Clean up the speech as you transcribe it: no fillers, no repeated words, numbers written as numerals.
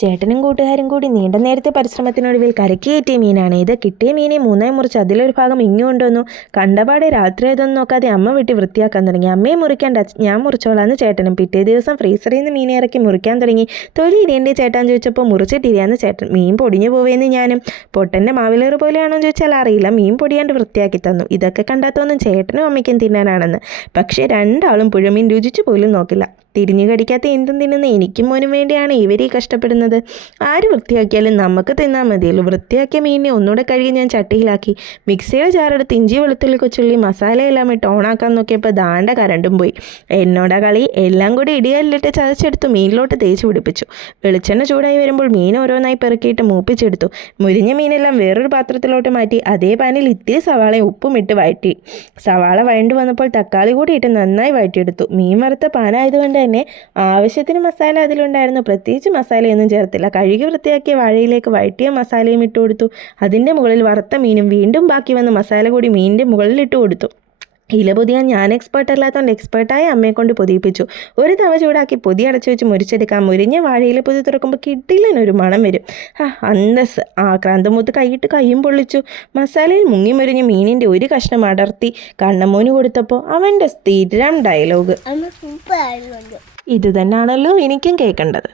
ചേട്ടനും കൂട്ടുകാരും കൂടി നീണ്ട നേരത്തെ പരിശ്രമത്തിനൊടുവിൽ കരക്കി കയറ്റിയ മീനാണ് ഇത്. കിട്ടിയ മീനെ മൂന്നായി മുറിച്ച് അതിലൊരു ഭാഗം ഇങ്ങു കൊണ്ടുവന്നു. കണ്ടപാടെ രാത്രി ഇതൊന്നും നോക്കാതെ അമ്മ വെട്ടി വൃത്തിയാക്കാൻ തുടങ്ങി. അമ്മയെ മുറിക്കേണ്ട, ഞാൻ മുറിച്ചോളാന്ന് ചേട്ടനും. പിറ്റേ ദിവസം ഫ്രീസറിൽ നിന്ന് മീനെ ഇറക്കി മുറിക്കാൻ തുടങ്ങി. തൊലി ഇടേണ്ടി ചേട്ടാൻ ചോദിച്ചപ്പോൾ മുറിച്ചിട്ടിരിയാന്ന് ചേട്ടൻ. മീൻ പൊടിഞ്ഞു പോവേന്ന് ഞാനും. പൊട്ടൻ്റെ മാവിലേറ് പോലെയാണോ ചോദിച്ചാൽ അറിയില്ല. മീൻ പൊടിയാണ്ട് വൃത്തിയാക്കി തന്നു. ഇതൊക്കെ കണ്ടാത്തോന്നും ചേട്ടനും അമ്മയ്ക്കും തിന്നാനാണെന്ന്. പക്ഷേ രണ്ടാളും പുഴമീൻ രുചിച്ചു പോലും നോക്കില്ല. തിരിഞ്ഞു കടിക്കാത്ത എന്തും തിന്നുന്ന എനിക്കും മോനും വേണ്ടിയാണ് ഇവർ ഈ കഷ്ടപ്പെടുന്നത്. ആര് വൃത്തിയാക്കിയാലും നമുക്ക് തിന്നാൽ മതിയല്ലോ. വൃത്തിയാക്കിയ മീനിനെ ഒന്നുകൂടെ കഴുകി ഞാൻ ചട്ടിയിലാക്കി. മിക്സിയുടെ ജാറെടുത്ത് ഇഞ്ചി വെളുത്തുള്ളി കൊച്ചുള്ളി മസാലയെല്ലാം ഇട്ട് ഓണാക്കാൻ നോക്കിയപ്പോൾ ദാണ്ട കരണ്ടും പോയി. എന്നോടാ കളി. എല്ലാം കൂടി ഇടികല്ലിട്ട് ചതച്ചെടുത്ത് മീനിലോട്ട് തേച്ച് പിടിപ്പിച്ചു. വെളിച്ചെണ്ണ ചൂടായി വരുമ്പോൾ മീൻ ഓരോന്നായി പെറുക്കിയിട്ട് മൂപ്പിച്ചെടുത്തു. മുരിഞ്ഞ മീനെല്ലാം വേറൊരു പാത്രത്തിലോട്ട് മാറ്റി അതേ പാനിൽ ഇത്തിരി സവാളയും ഉപ്പും ഇട്ട് വഴറ്റി. സവാള വഴണ്ടു വന്നപ്പോൾ തക്കാളി കൂടി ഇട്ട് നന്നായി വഴറ്റിയെടുത്തു. മീൻ വറുത്ത പാനായതുകൊണ്ട് തന്നെ ആവശ്യത്തിന് മസാല അതിലുണ്ടായിരുന്നു. പ്രത്യേകിച്ച് മസാലയൊന്നും ചേർത്തില്ല. കഴുകി വൃത്തിയാക്കിയ വാഴയിലേക്ക് വഴറ്റിയ മസാലയും ഇട്ട് കൊടുത്തു. അതിൻ്റെ മുകളിൽ വറുത്ത മീനും വീണ്ടും ബാക്കി വന്ന മസാല കൂടി മീനിൻ്റെ മുകളിൽ ഇട്ട് കൊടുത്തു. ഇല പൊതിയാൻ ഞാൻ എക്സ്പേർട്ട് അല്ലാത്തതുകൊണ്ട് എക്സ്പേർട്ടായ അമ്മയെ കൊണ്ട് പൊതിയിപ്പിച്ചു. ഒരു തവ ചൂടാക്കി പൊതി അടച്ചു വെച്ച് മുരിച്ചെടുക്കാം. മുരിഞ്ഞ വാഴയിലെ പൊതി തുറക്കുമ്പോൾ കിട്ടില്ലെന്നൊരു മണം വരും. അന്തസ്. ആക്രാന്തമൂത്ത് കൈയിട്ട് കയ്യും പൊള്ളിച്ചു. മസാലയിൽ മുങ്ങി മുരിഞ്ഞ് മീനിൻ്റെ ഒരു കഷ്ണം അടർത്തി കണ്ണമ്മോന് കൊടുത്തപ്പോൾ അവൻ്റെ സ്ഥിരം ഡയലോഗ്. ഇത് തന്നെയാണല്ലോ എനിക്കും കേൾക്കേണ്ടത്.